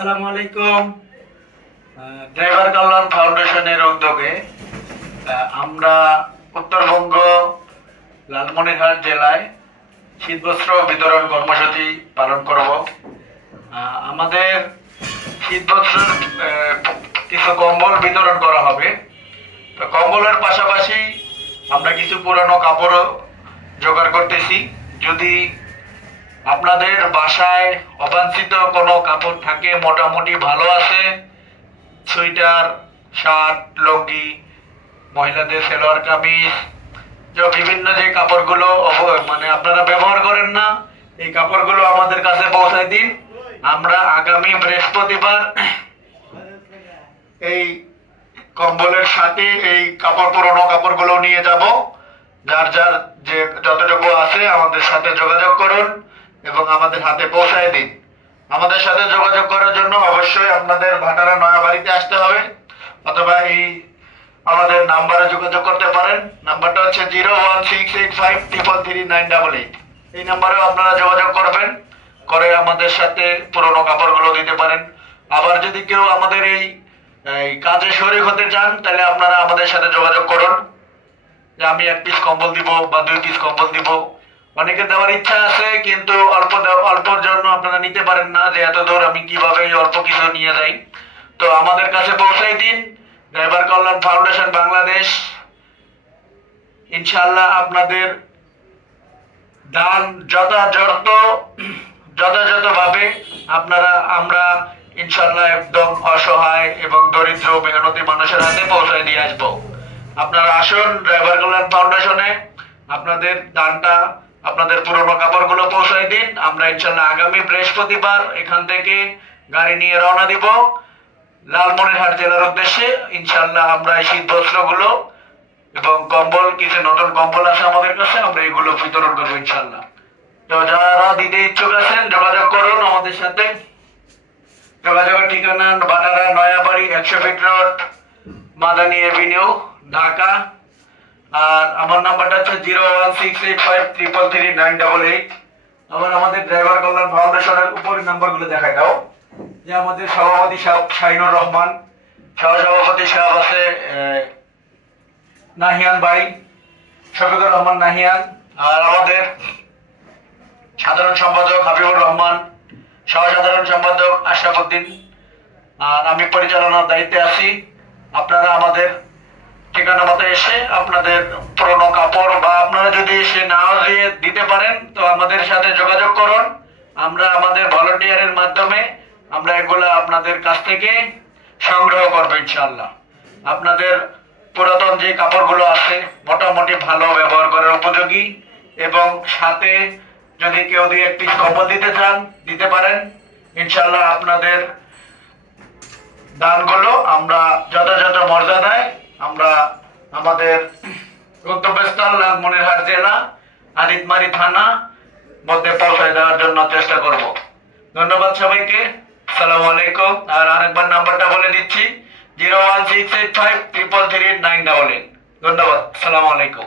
আসসালামু আলাইকুম। ড্রাইভার কল্যাণ ফাউন্ডেশনের উদ্যোগে আমরা উত্তরবঙ্গ, লালমনিরহাট জেলায় শীতবস্ত্র বিতরণ কর্মসূচি পালন করব। আমাদের শীতবস্ত্র কিছু কম্বল বিতরণ করা হবে। তো কম্বলের পাশাপাশি আমরা কিছু পুরনো কাপড়ও জোগাড় করতেছি। যদি আপনাদের বাসায় অবাঞ্ছিত কোনো কাপড় থাকে, মোটামুটি ভালো আছে। সোয়েটার শার্ট, লুঙ্গি, মহিলাদের সেলোয়ার কামিজ বিভিন্ন যে কাপড়গুলো মানে আপনারা ব্যবহার করেন না, এই কাপড়গুলো আমাদের কাছে পৌঁছায় দিন। আমরা আগামী বৃহস্পতিবার এই কম্বলের সাথে এই কাপড়, পুরনো কাপড়গুলো নিয়ে যাব। যার যার যে যতটুকু আছে আমাদের সাথে যোগাযোগ করুন। এবং আমাদের হাতে পৌঁছায় দিন। আমাদের সাথে যোগাযোগ করার জন্য অবশ্যই আপনাদের ভাটারা নয়া বাড়িতে আসতে হবে, অথবা এই আমাদের নাম্বারে যোগাযোগ করতে পারেন। নাম্বারটা হচ্ছে zero one six eight five triple three nine double eight. এই নাম্বারেও আপনারা যোগাযোগ করবেন, করে আমাদের সাথে পুরনো কাপড়গুলো দিতে পারেন। আবার যদি কেউ আমাদের এই এই কাজে শরিক হতে চান, তাহলে আপনারা আমাদের সাথে যোগাযোগ করুন। যে আমি এক পিস কম্বল দিব বা দুই পিস কম্বল দিব। অনেকে দেওয়ার ইচ্ছা আছে, কিন্তু অল্প অল্পর জন্য আপনারা নিতে পারেন না, যে এত দূর আমি কীভাবে অল্প কিছু নিয়ে যাই। তো আমাদের কাছে পৌঁছাই দিন। ড্রাইভার কল্যাণ ফাউন্ডেশন বাংলাদেশ ইনশাল্লাহ আপনাদের দান যথাযথ, যথাযথভাবে আপনারা, আমরা ইনশাল্লাহ একদম অসহায় এবং দরিদ্র মেহনতি মানুষের হাতে পৌঁছায় দিয়ে আসব। আপনারা আসুন ড্রাইভার কল্যাণ ফাউন্ডেশনে আপনাদের দানটা আপনাদের পুরনো কাপড়গুলো পৌঁছায় দিন। আমরা ইনশাল্লাহ আগামী বৃহস্পতিবার এখান থেকে গাড়ি নিয়ে রওনা দিব। লালমনিরহাট জেলার উদ্দেশ্যে ইনশাল্লাহ আমরা এই শীত বস্ত্রগুলো এবং কম্বল, কিছু নতুন কম্বল আছে আমাদের কাছে, আমরা এগুলো বিতরণ করব ইনশাল্লাহ। তো যারা দিতে ইচ্ছুক আছেন, যোগাযোগ করুন আমাদের সাথে। যোগাযোগের ঠিকানা বাটারা, নয়াবাড়ি, একশো feet road, Madani avenue, Dhaka. আর আমার নাম্বারটা হচ্ছে zero one six eight five triple three nine double eight. আবার আমাদের ড্রাইভার কল্যাণ ফাউন্ডেশনের উপরের নাম্বারগুলো দেখাই দাও। যে আমাদের সভাপতি সাহেব শাহিনুর রহমান সহসভাপতি সাহেব আছে নাহিয়ান ভাই, শফিকুর রহমান নাহিয়ান, আর আমাদের সাধারণ সম্পাদক হাবিবুর রহমান, সহ সাধারণ সম্পাদক আশরাফুদ্দিন আর আমি পরিচালনার দায়িত্বে আছি। আপনারা আমাদের এসে আপনাদের পুরনো কাপড় বা আপনারা যদি এসে না দিয়ে দিতে পারেন, তো আমাদের সাথে যোগাযোগ করুন। আমরা আমাদের ভলেন্টিয়ারের মাধ্যমে আমরা এগুলো আপনাদের কাছ থেকে সংগ্রহ করব ইনশাল্লাহ আপনাদের পুরাতন যে কাপড়গুলো আছে, মোটামুটি ভালো ব্যবহার করার উপযোগী এবং সাথে যদি কেউ দিয়ে একটি কম্বল দিতে চান, দিতে পারেন। ইনশাল্লাহ আপনাদের দানগুলো আমরা যথাযথ মর্যাদায় আমরা আমাদের গন্তব্যস্থল লালমনিরহাট জেলা আদিতমারি থানা, মধ্যে পৌঁছায় দেওয়ার জন্য চেষ্টা করব। ধন্যবাদ সবাইকে। সালাম আলাইকুম। আর আরেকবার নাম্বারটা বলে দিচ্ছি, zero one six eight five triple three eight nine double eight. ধন্যবাদ। সালাম আলাইকুম।